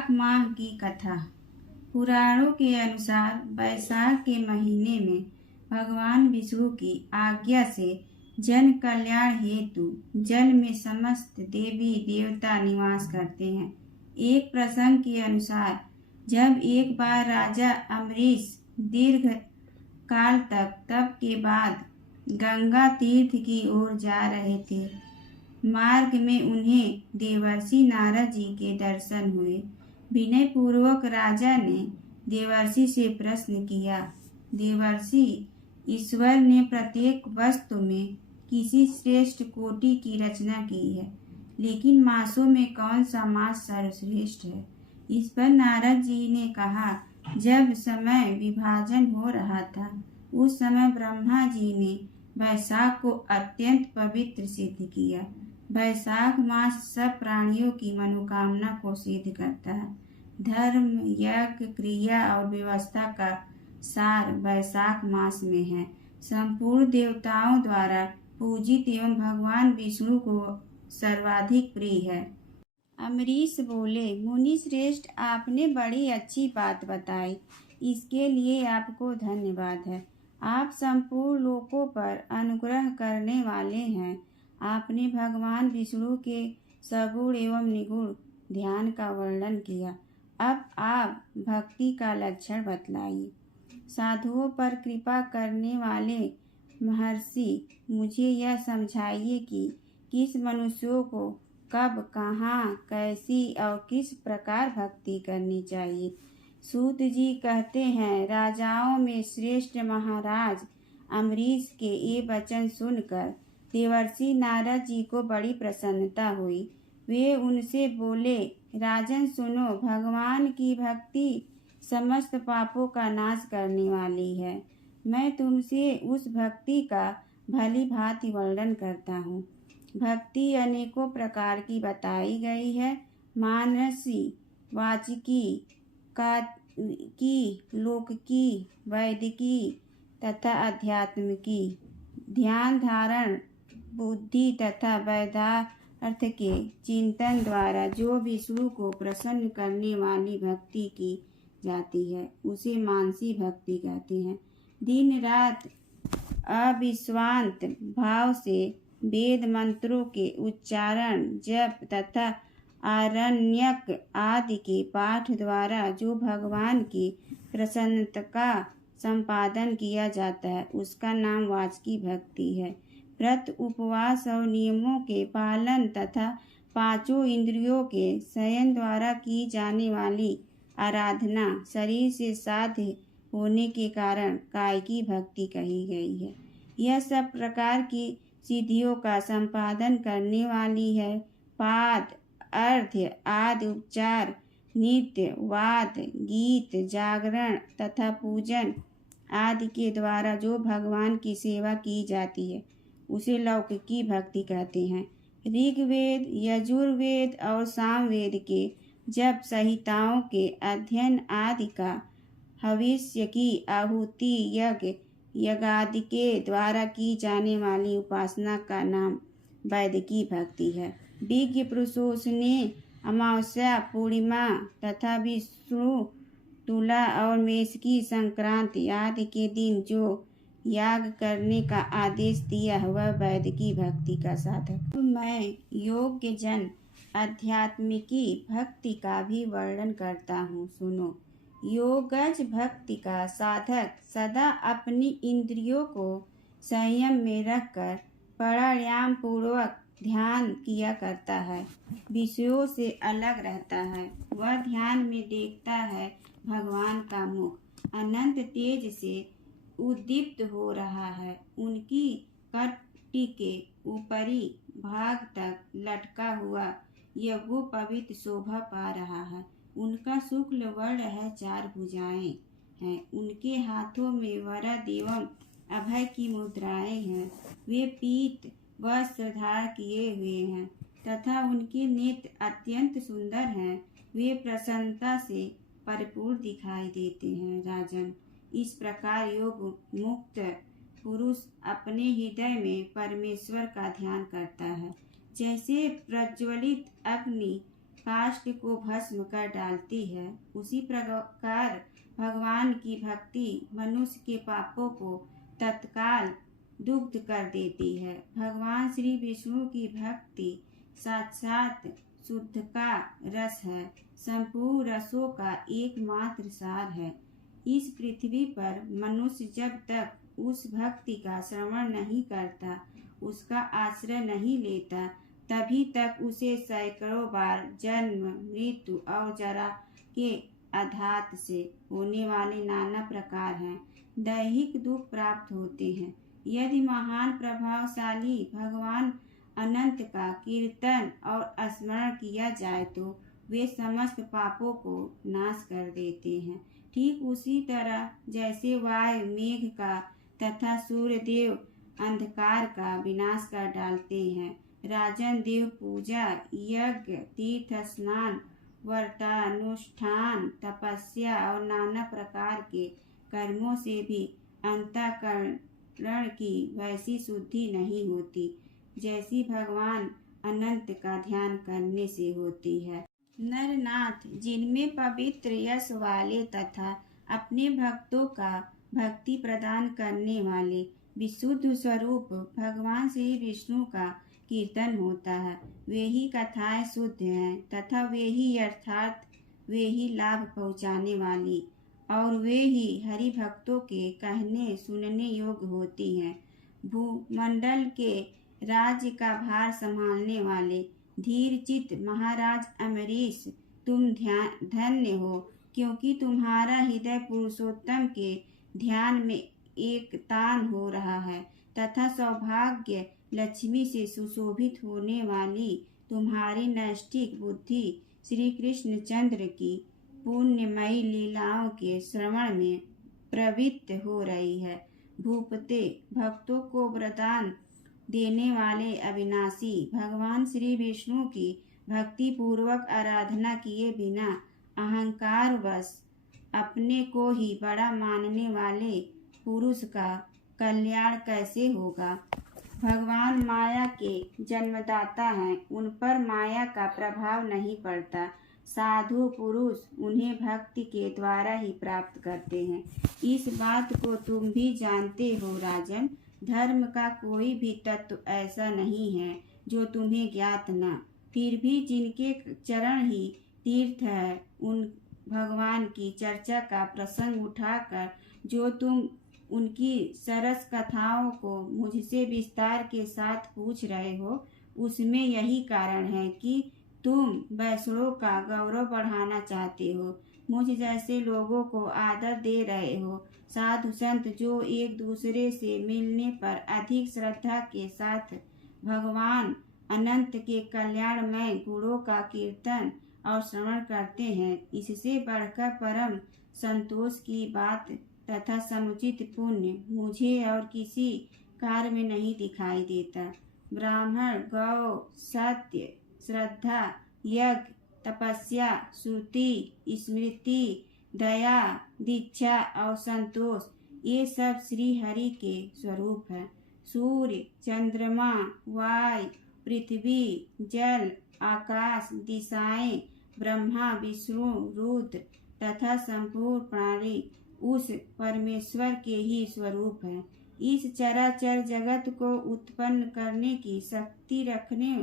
वैशाख माह की कथा। पुराणों के अनुसार वैशाख के महीने में भगवान विष्णु की आज्ञा से जन कल्याण हेतु जल में समस्त देवी देवता निवास करते हैं। एक प्रसंग के अनुसार जब एक बार राजा अम्बरीश दीर्घ काल तक तप के बाद गंगा तीर्थ की ओर जा रहे थे, मार्ग में उन्हें देवर्षि नारद जी के दर्शन हुए। विनय पूर्वक राजा ने देवर्षि से प्रश्न किया, देवर्षि, ईश्वर ने प्रत्येक वस्तु में किसी श्रेष्ठ कोटि की रचना की है, लेकिन मासों में कौन सा मास सर्वश्रेष्ठ है? इस पर नारद जी ने कहा, जब समय विभाजन हो रहा था उस समय ब्रह्मा जी ने वैशाख को अत्यंत पवित्र सिद्ध किया। वैशाख मास सब प्राणियों की मनोकामना को सिद्ध करता है। धर्म, यज्ञ, क्रिया और व्यवस्था का सार वैशाख मास में है। संपूर्ण देवताओं द्वारा पूजित एवं भगवान विष्णु को सर्वाधिक प्रिय है। अम्बरीश बोले, मुनि श्रेष्ठ, आपने बड़ी अच्छी बात बताई, इसके लिए आपको धन्यवाद है। आप संपूर्ण लोकों पर अनुग्रह करने वाले हैं। आपने भगवान विष्णु के सगुण एवं निगुण ध्यान का वर्णन किया। अब आप भक्ति का लक्षण बतलाइए। साधुओं पर कृपा करने वाले महर्षि, मुझे यह समझाइए कि किस मनुष्यों को कब, कहाँ, कैसी और किस प्रकार भक्ति करनी चाहिए। सूत जी कहते हैं, राजाओं में श्रेष्ठ महाराज अम्बरीश के ये वचन सुनकर देवर्षि नारद जी को बड़ी प्रसन्नता हुई। वे उनसे बोले, राजन सुनो, भगवान की भक्ति समस्त पापों का नाश करने वाली है। मैं तुमसे उस भक्ति का भली भांति वर्णन करता हूँ। भक्ति अनेकों प्रकार की बताई गई है। मानसी, वाचिकी, की, लौकिकी, वैदिकी तथा आध्यात्मिकी। ध्यान, धारण, बुद्धि तथा वेदार्थ के चिंतन द्वारा जो विष्णु को प्रसन्न करने वाली भक्ति की जाती है उसे मानसी भक्ति कहते हैं। दिन रात अविश्रांत भाव से वेद मंत्रों के उच्चारण, जप तथा आरण्यक आदि के पाठ द्वारा जो भगवान की प्रसन्नता का संपादन किया जाता है उसका नाम वाचकी भक्ति है। व्रत, उपवास और नियमों के पालन तथा पांचों इंद्रियों के संयम द्वारा की जाने वाली आराधना शरीर से साध्य होने के कारण काय की भक्ति कही गई है। यह सब प्रकार की सिद्धियों का संपादन करने वाली है। पाद, अर्घ्य आदि उपचार, नृत्य, वाद, गीत, जागरण तथा पूजन आदि के द्वारा जो भगवान की सेवा की जाती है उसे लौकिकी भक्ति कहते हैं। ऋग्वेद, यजुर्वेद और सामवेद के जप संहिताओं के अध्ययन आदि का, हविष्य की आहुति, यज्ञ, यज्ञादि के द्वारा की जाने वाली उपासना का नाम वैदिकी भक्ति है। विज्ञ पुरुषों ने अमावस्या, पूर्णिमा तथा विष्णु तुला और मेष की संक्रांति आदि के दिन जो याग करने का आदेश दिया वह वैदिकी भक्ति का साधक। मैं योग्य जन आध्यात्मिकी भक्ति का भी वर्णन करता हूँ, सुनो। योगज भक्ति का साधक सदा अपनी इंद्रियों को संयम में रखकर प्राणायाम पूर्वक ध्यान किया करता है, विषयों से अलग रहता है। वह ध्यान में देखता है भगवान का मुख अनंत तेज से उद्दीप्त हो रहा है, उनकी कटी के ऊपरी भाग तक लटका हुआ यह वो पवित्र शोभा पा रहा है। उनका शुक्ल वर्ण है, 4 भुजाएं हैं, उनके हाथों में वरद एवं अभय की मुद्राएं हैं। वे पीत वस्त्र धारण किए हुए हैं तथा उनके नेत्र अत्यंत सुंदर हैं। वे प्रसन्नता से परिपूर्ण दिखाई देते हैं। राजन, इस प्रकार योग मुक्त पुरुष अपने हृदय में परमेश्वर का ध्यान करता है। जैसे प्रज्वलित अग्नि काष्ठ को भस्म कर डालती है, उसी प्रकार भगवान की भक्ति मनुष्य के पापों को तत्काल दुग्ध कर देती है। भगवान श्री विष्णु की भक्ति साक्षात शुद्ध का रस है, संपूर्ण रसों का एकमात्र सार है। इस पृथ्वी पर मनुष्य जब तक उस भक्ति का श्रवण नहीं करता, उसका आश्रय नहीं लेता, तभी तक उसे सैकड़ों बार जन्म, मृत्यु और जरा के आघात से होने वाले नाना प्रकार हैं दैहिक दुख प्राप्त होते हैं। यदि महान प्रभावशाली भगवान अनंत का कीर्तन और स्मरण किया जाए तो वे समस्त पापों को नाश कर देते हैं। ठीक उसी तरह जैसे वायु मेघ का तथा सूर्यदेव अंधकार का विनाश कर डालते हैं, राजन देव पूजा, यज्ञ, तीर्थ स्नान, व्रतानुष्ठान, तपस्या और नाना प्रकार के कर्मों से भी अंतःकरण की वैसी शुद्धि नहीं होती जैसी भगवान अनंत का ध्यान करने से होती है। नरनाथ, जिनमें पवित्र यश वाले तथा अपने भक्तों का भक्ति प्रदान करने वाले विशुद्ध स्वरूप भगवान श्री विष्णु का कीर्तन होता है, वे ही कथाएं शुद्ध हैं तथा वे ही अर्थात वे ही लाभ पहुँचाने वाली और वे ही हरि भक्तों के कहने सुनने योग्य होती हैं। भूमंडल के राज्य का भार संभालने वाले धीर चित्त महाराज अम्बरीश, तुम धन्य हो, क्योंकि तुम्हारा हृदय पुरुषोत्तम के ध्यान में एकतान हो रहा है तथा सौभाग्य लक्ष्मी से सुशोभित होने वाली तुम्हारी नैष्ठिक बुद्धि श्री कृष्ण चंद्र की पुण्यमयी लीलाओं के श्रवण में प्रवृत्त हो रही है। भूपते, भक्तों को वरदान देने वाले अविनाशी भगवान श्री विष्णु की भक्ति पूर्वक आराधना किए बिना अहंकार वश अपने को ही बड़ा मानने वाले पुरुष का कल्याण कैसे होगा। भगवान माया के जन्मदाता हैं, उन पर माया का प्रभाव नहीं पड़ता। साधु पुरुष उन्हें भक्ति के द्वारा ही प्राप्त करते हैं। इस बात को तुम भी जानते हो राजन। धर्म का कोई भी तत्व ऐसा नहीं है जो तुम्हें ज्ञात न। फिर भी जिनके चरण ही तीर्थ है, उन भगवान की चर्चा का प्रसंग उठाकर जो तुम उनकी सरस कथाओं को मुझसे विस्तार के साथ पूछ रहे हो, उसमें यही कारण है कि तुम वैष्णवों का गौरव बढ़ाना चाहते हो, मुझ जैसे लोगों को आदर दे रहे हो। साधु संत जो एक दूसरे से मिलने पर अधिक श्रद्धा के साथ भगवान अनंत के कल्याणमय गुणों का कीर्तन और श्रवण करते हैं, इससे बढ़कर परम संतोष की बात तथा समुचित पुण्य मुझे और किसी कार्य में नहीं दिखाई देता। ब्राह्मण, गौ, सत्य, श्रद्धा, यज्ञ, तपस्या, श्रुति, स्मृति, दया, दीक्षा और संतोष, ये सब श्री हरि के स्वरूप है। सूर्य, चंद्रमा, वायु, पृथ्वी, जल, आकाश, दिशाएं, ब्रह्मा, विष्णु, रुद्र तथा संपूर्ण प्राणी उस परमेश्वर के ही स्वरूप है। इस चराचर जगत को उत्पन्न करने की शक्ति रखने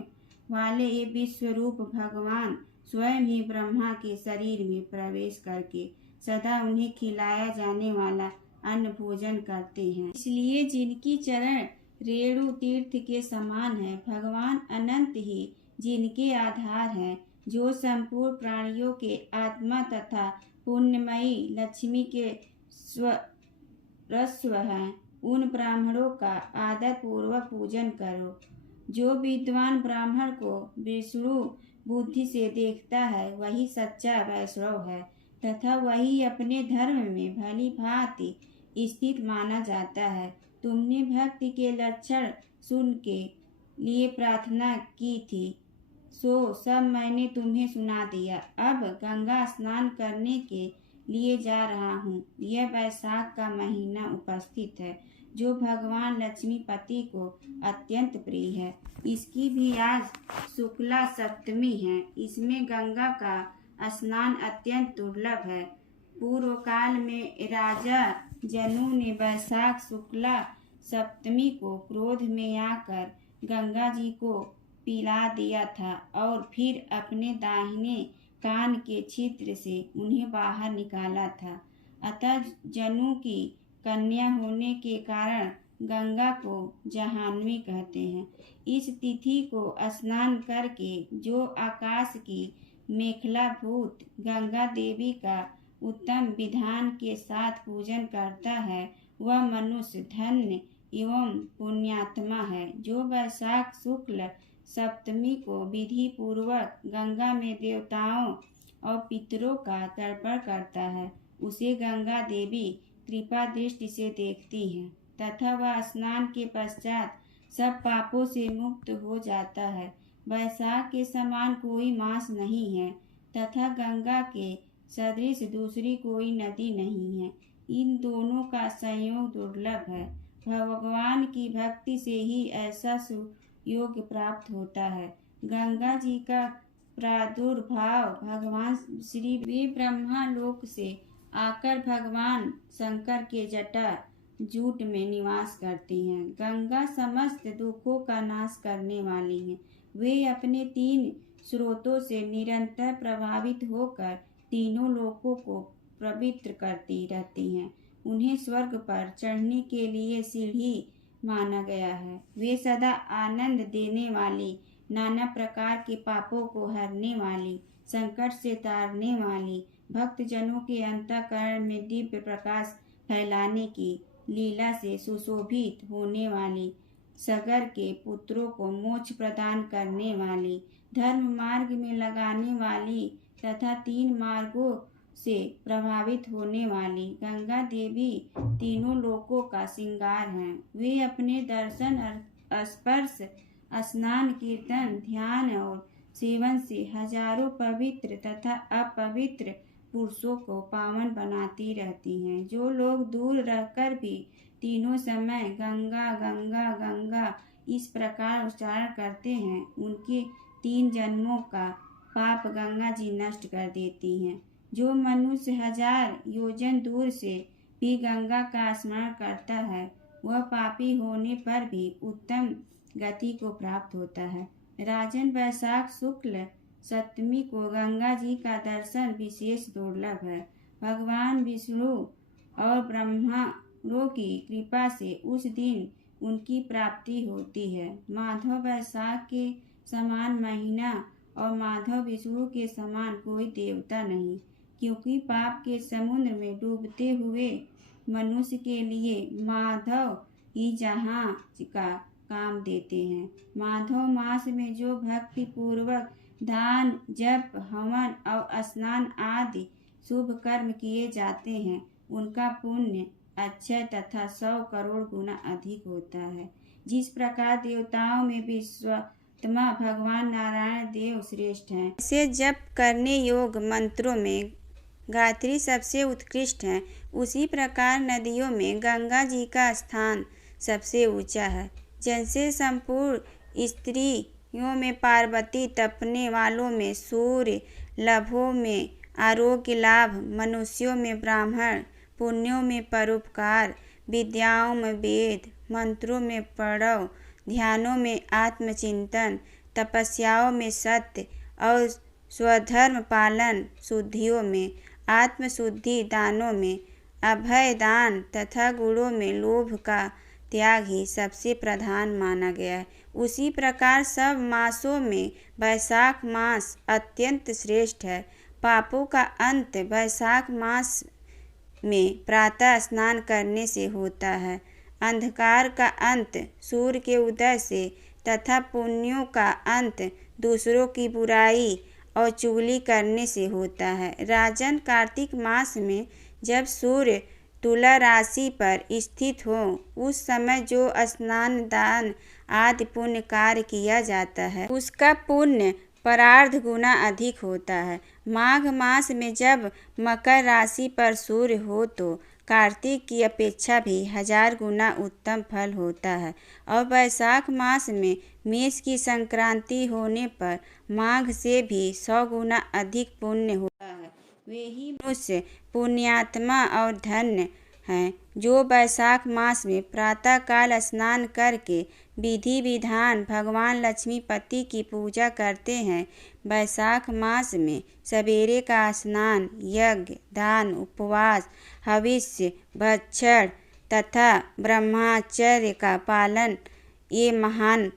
वाले ये विश्वरूप भगवान स्वयं ही ब्रह्मा के शरीर में प्रवेश करके सदा उन्हें खिलाया जाने वाला अन्न भोजन करते हैं। इसलिए जिनकी चरण रेणु तीर्थ के समान है, भगवान अनंत ही जिनके आधार हैं, जो संपूर्ण प्राणियों के आत्मा तथा पुण्यमयी लक्ष्मी के स्वरस्व हैं, उन ब्राह्मणों का आदर पूर्वक पूजन करो। जो विद्वान ब्राह्मण को विष्णु बुद्धि से देखता है, वही सच्चा वैष्णव है तथा वही अपने धर्म में भली भांति स्थित माना जाता है। तुमने भक्ति के लक्षण सुन के लिए प्रार्थना की थी, सो सब मैंने तुम्हें सुना दिया। अब गंगा स्नान करने के लिए जा रहा हूँ। यह वैशाख का महीना उपस्थित है, जो भगवान लक्ष्मीपति को अत्यंत प्रिय है। इसकी भी आज शुक्ला सप्तमी है। इसमें गंगा का स्नान अत्यंत दुर्लभ है। पूर्व काल में राजा जनू ने वैशाख शुक्ला सप्तमी को क्रोध में आकर गंगा जी को पिला दिया था और फिर अपने दाहिने कान के छिद्र से उन्हें बाहर निकाला था। अतः जनू की कन्या होने के कारण गंगा को जहान्वी कहते हैं। इस तिथि को स्नान करके जो आकाश की मेखलाभूत गंगा देवी का उत्तम विधान के साथ पूजन करता है वह मनुष्य धन्य एवं पुण्यात्मा है। जो वैशाख शुक्ल सप्तमी को विधि पूर्वक गंगा में देवताओं और पितरों का तर्पण करता है उसे गंगा देवी कृपा दृष्टि से देखती हैं तथा वह स्नान के पश्चात सब पापों से मुक्त हो जाता है। वैशाख के समान कोई मास नहीं है तथा गंगा के सदृश दूसरी कोई नदी नहीं है। इन दोनों का संयोग दुर्लभ है। भगवान की भक्ति से ही ऐसा सुयोग प्राप्त होता है। गंगा जी का प्रादुर्भाव भगवान श्री ब्रह्मा लोक से आकर भगवान शंकर के जटा जूट में निवास करती हैं। गंगा समस्त दुखों का नाश करने वाली हैं। वे अपने 3 स्रोतों से निरंतर प्रभावित होकर तीनों लोकों को पवित्र करती रहती हैं। उन्हें स्वर्ग पर चढ़ने के लिए सीढ़ी माना गया है। वे सदा आनंद देने वाली, नाना प्रकार के पापों को हरने वाली, संकट से तारने वाली, भक्त जनों के अंतःकरण में दिव्य प्रकाश फैलाने की लीला से सुशोभित होने वाली, सगर के पुत्रों को मोक्ष प्रदान करने वाली, धर्म मार्ग में लगाने वाली तथा 3 मार्गों से प्रभावित होने वाली गंगा देवी तीनों लोकों का श्रृंगार हैं। वे अपने दर्शन, स्पर्श, स्नान, कीर्तन, ध्यान और सेवन से हजारों पवित्र तथा अपवित्र पुरुषों को पावन बनाती रहती हैं। जो लोग दूर रहकर भी तीनों समय गंगा गंगा गंगा इस प्रकार उच्चारण करते हैं उनके 3 जन्मों का पाप गंगा जी नष्ट कर देती हैं। जो मनुष्य 1000 योजन दूर से भी गंगा का स्मरण करता है वह पापी होने पर भी उत्तम गति को प्राप्त होता है। राजन, वैशाख शुक्ल सप्तमी को गंगा जी का दर्शन विशेष दुर्लभ है। भगवान विष्णु और ब्रह्मा की कृपा से उस दिन उनकी प्राप्ति होती है। माधव वैशाख के समान महीना और माधव विष्णु के समान कोई देवता नहीं, क्योंकि पाप के समुद्र में डूबते हुए मनुष्य के लिए माधव ही जहाज का काम देते हैं। माधव मास में जो भक्ति पूर्वक दान, जप, हवन और स्नान आदि शुभ कर्म किए जाते हैं उनका पुण्य अक्षय तथा 100 करोड़ गुना अधिक होता है। जिस प्रकार देवताओं में विश्वात्मा भगवान नारायण देव श्रेष्ठ हैं, ऐसे जप करने योग मंत्रों में गायत्री सबसे उत्कृष्ट है। उसी प्रकार नदियों में गंगा जी का स्थान सबसे ऊंचा है। जैसे संपूर्ण स्त्रियों में पार्वती, तपने वालों में सूर्य, लाभों में आरोग्य लाभ, मनुष्यों में ब्राह्मण, पुण्यों में परोपकार, विद्याओं में वेद, मंत्रों में प्रणव, ध्यानों में आत्मचिंतन, तपस्याओं में सत्य और स्वधर्म पालन, शुद्धियों में आत्मशुद्धि, दानों में अभय दान तथा गुणों में लोभ का त्याग ही सबसे प्रधान माना गया है। उसी प्रकार सब मासों में वैशाख मास अत्यंत श्रेष्ठ है। पापों का अंत वैशाख मास में प्रातः स्नान करने से होता है। अंधकार का अंत सूर्य के उदय से तथा पुण्यों का अंत दूसरों की बुराई और चुगली करने से होता है। राजन, कार्तिक मास में जब सूर्य तुला राशि पर स्थित हो उस समय जो स्नान, दान आदि पुण्य कार्य किया जाता है उसका पुण्य परार्ध गुना अधिक होता है। माघ मास में जब मकर राशि पर सूर्य हो तो कार्तिक की अपेक्षा भी 1000 गुना उत्तम फल होता है। और वैशाख मास में मेष की संक्रांति होने पर माघ से भी 100 गुना अधिक पुण्य होता है। वे ही मनुष्य पुण्यात्मा और धन्य हैं जो वैशाख मास में प्रातःकाल स्नान करके विधि विधान भगवान लक्ष्मीपति की पूजा करते हैं। वैशाख मास में सवेरे का स्नान, यज्ञ, दान, उपवास, हविष्य, भक्षण तथा ब्रह्मचर्य का पालन ये महान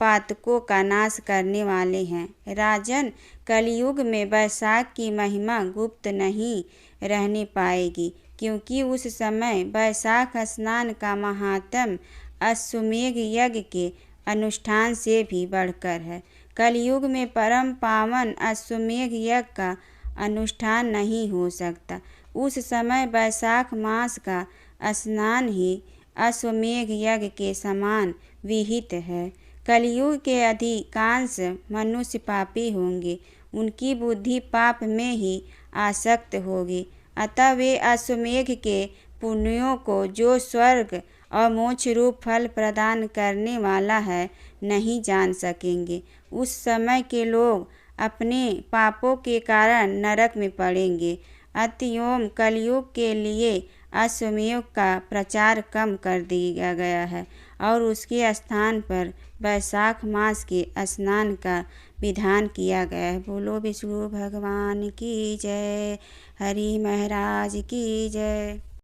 पातकों का नाश करने वाले हैं। राजन, कलयुग में वैशाख की महिमा गुप्त नहीं रहने पाएगी, क्योंकि उस समय वैशाख स्नान का महात्म्य अश्वमेध यज्ञ के अनुष्ठान से भी बढ़कर है। कलयुग में परम पावन अश्वमेध यज्ञ का अनुष्ठान नहीं हो सकता। उस समय वैशाख मास का स्नान ही अश्वमेध यज्ञ के समान विहित है। कलयुग के अधिकांश मनुष्य पापी होंगे, उनकी बुद्धि पाप में ही आसक्त होगी, अतः वे अश्वमेध के पुण्यों को, जो स्वर्ग और मोक्ष रूप फल प्रदान करने वाला है, नहीं जान सकेंगे। उस समय के लोग अपने पापों के कारण नरक में पड़ेंगे। अतएव कलयुग के लिए अश्वमेध का प्रचार कम कर दिया गया है और उसके स्थान पर वैशाख मास के स्नान का विधान किया गया है। बोलो विष्णु भगवान की जय, हरि महाराज की जय।